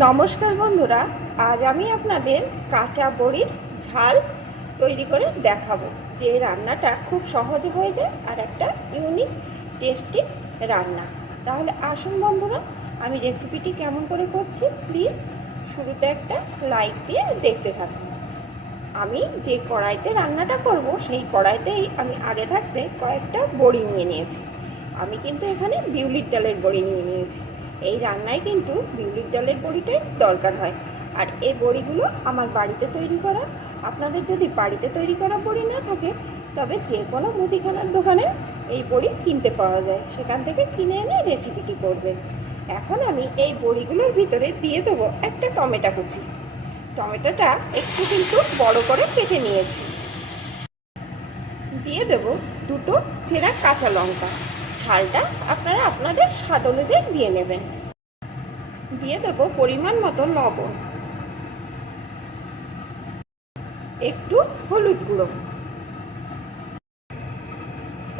নমস্কার বন্ধুরা, আজ আমি আপনাদের কাঁচা বড়ির ঝাল তৈরি করে দেখাবো। যে রান্নাটা খুব সহজে হয়ে যায় আর একটা ইউনিক টেস্টি রান্না। তাহলে আসুন বন্ধুরা, আমি রেসিপিটি কেমন করে করছি প্লিজ শুরুতে একটা লাইক দিয়ে দেখতে থাকুন। আমি যে কড়াইতে রান্নাটা করব, সেই কড়াইতেই আমি আগে থাকতে কয়েকটা বড়ি নিয়ে নিয়েছি। আমি কিন্তু এখানে বিউলির ডালের বড়ি নিয়ে নিয়েছি। এই রান্নায় কিন্তু বিউলির ডালের বড়িটাই দরকার হয়। আর এই বড়িগুলো আমার বাড়িতে তৈরি করা। আপনাদের যদি বাড়িতে তৈরি করা বড়ি না থাকে, তবে যে কোনো মুদিখানার দোকানে এই বড়ি কিনতে পাওয়া যায়। সেখান থেকে কিনে এনে রেসিপিটি করবেন। এখন আমি এই বড়িগুলোর ভিতরে দিয়ে দেবো একটা টমেটো কুচি। টমেটোটা একটু কিন্তু বড় করে কেটে নিয়েছি। দিয়ে দেব দুটো চেরা কাঁচা লঙ্কা। ঝালটা আপনারা আপনাদের স্বাদ অনুযায়ী দিয়ে নেবেন। দিয়ে দেব পরিমাণ মতো লবণ। একটু হলুদ গুঁড়ো।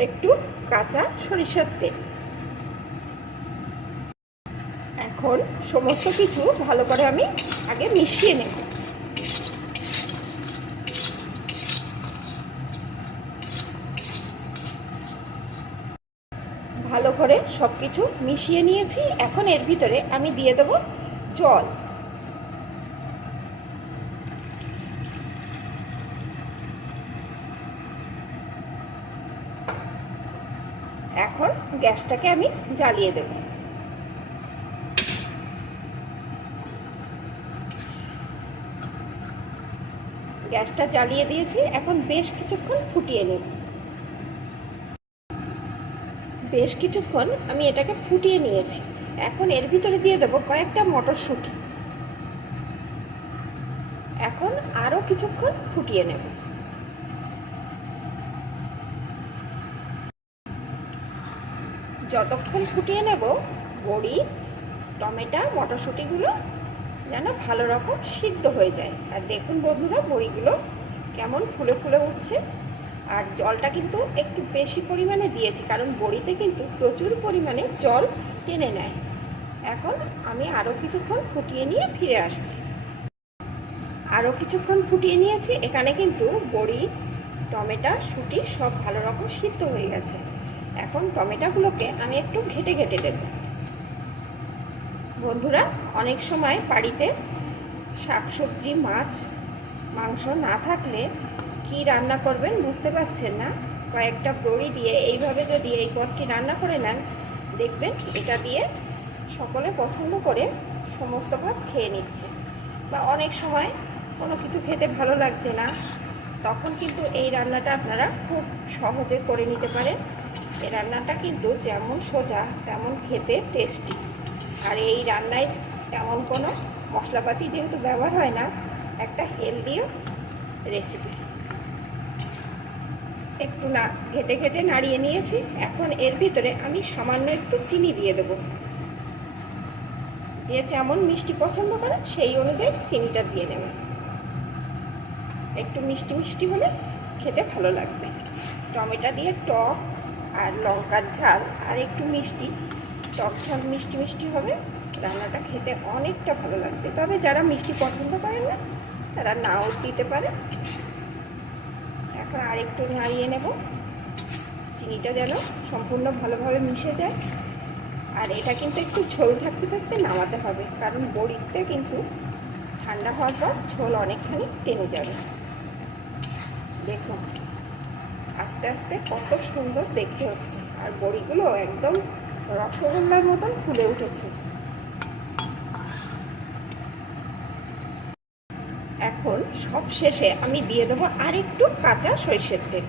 একটু কাঁচা সরিষার তেল। এখন সমস্ত কিছু ভালো করে আমি আগে মিশিয়ে নেব। ভালো করে সব কিছু মিশিয়ে নিয়েছি। এখন এর ভিতরে আমি দিয়ে দেবো জল। এখন গ্যাসটাকে আমি জ্বালিয়ে দেব। গ্যাসটা জ্বালিয়ে দিয়েছি। এখন বেশ কিছুক্ষণ ফুটিয়ে নেব। বেশ কিছুক্ষণ আমি এটাকে ফুটিয়ে নিয়েছি। এখন এর ভিতরে দিয়ে দেবো কয়েকটা মটরশুঁটি। এখন আরও কিছুক্ষণ ফুটিয়ে নেব। যতক্ষণ ফুটিয়ে নেব, বড়ি, টমেটো, মটরশুঁটিগুলো যেন ভালো রকম সিদ্ধ হয়ে যায়। আর দেখুন বন্ধুরা, বড়িগুলো কেমন ফুলে ফুলে উঠছে। আর জলটা কিন্তু একটু বেশি পরিমাণে দিয়েছি, কারণ বড়িতে কিন্তু প্রচুর পরিমাণে জল টেনে নেয়। এখন আমি আরও কিছুক্ষণ ফুটিয়ে নিয়ে ফিরে আসছি। আরও কিছুক্ষণ ফুটিয়ে নিয়েছি, এখানে কিন্তু বড়ি, টমেটো, শুটি সব ভালো রকম সিদ্ধ হয়ে গেছে। এখন টমেটোগুলোকে আমি একটু ঘেটে ঘেটে দেব। বন্ধুরা, অনেক সময় বাড়িতে শাকসবজি, মাছ, মাংস না থাকলে কি রান্না করবেন বুঝতে পারছেন না? কয়েকটা বড়ি দিয়ে এইভাবে যদি এই পদটি রান্না করে নেন, দেখবেন এটা দিয়ে সকলে পছন্দ করে সমস্ত ভাত খেয়ে নিচ্ছে। বা অনেক সময় কোনো কিছু খেতে ভালো লাগছে না, তখন কিন্তু এই রান্নাটা আপনারা খুব সহজে করে নিতে পারেন। এই রান্নাটা কিন্তু যেমন সোজা, তেমন খেতে টেস্টি। আর এই রান্নায় তেমন কোনো মশলাপাতি যেহেতু ব্যবহার হয় না, একটা হেলদিও রেসিপি। একটু না, ঘেটে ঘেটে নাড়িয়ে নিয়েছি। এখন এর ভিতরে আমি সামান্য একটু চিনি দিয়ে দেবো। দিয়ে যেমন মিষ্টি পছন্দ করে, সেই অনুযায়ী চিনিটা দিয়ে নেবে। একটু মিষ্টি মিষ্টি হলে খেতে ভালো লাগবে। টমেটো দিয়ে টক আর লঙ্কার ঝাল আর একটু মিষ্টি। টক ঝাল মিষ্টি মিষ্টি হবে, রান্নাটা খেতে অনেকটা ভালো লাগবে। তবে যারা মিষ্টি পছন্দ করেন না, তারা নাও দিতে পারে। এখন আর একটু নাড়িয়ে নেব। চিনিটা যেন সম্পূর্ণ ভালোভাবে মিশে যায়। আর এটা কিন্তু একটু ঝোল থাকতে থাকতে নামাতে হবে, কারণ বড়িটা কিন্তু ঠান্ডা হওয়ার পর ঝোল অনেকখানি টেনে যাবে। দেখুন, আস্তে আস্তে কত সুন্দর দেখতে হচ্ছে। আর বড়িগুলো একদম রসগোল্লার মতন ফুলে উঠেছে। এখন সব শেষে আমি দিয়ে দেবো আর একটু কাঁচা সরিষের তেল।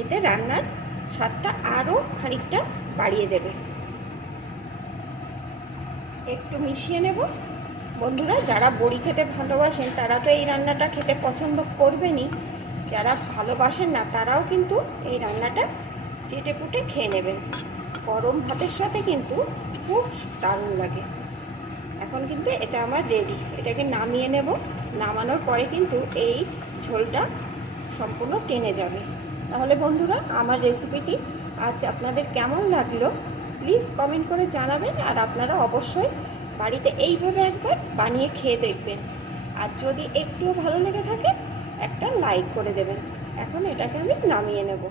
এতে রান্নার স্বাদটা আরও খানিকটা বাড়িয়ে দেবে। একটু মিশিয়ে নেব। বন্ধুরা, যারা বড়ি খেতে ভালোবাসেন, তারা তো এই রান্নাটা খেতে পছন্দ করবেনই। যারা ভালোবাসেন না, তারাও কিন্তু এই রান্নাটা চেটে কুটে খেয়ে নেবেন। গরম ভাতের সাথে কিন্তু খুব দারুণ লাগে। এখন কিন্তু এটা আমার রেডি এটাকে নামিয়ে নেব। নামানোর পরে কিন্তু এই ঝোলটা সম্পূর্ণ টেনে যাবে। তাহলে বন্ধুরা, আমার রেসিপিটি আজ আপনাদের কেমন লাগল প্লিজ কমেন্ট করে জানাবেন আর আপনারা অবশ্যই বাড়িতে এইভাবে একবার বানিয়ে খেয়ে দেখবেন। আর যদি একটুও ভালো লেগে থাকে, একটা লাইক করে দেবেন। এখন এটাকে আমি নামিয়ে নেব।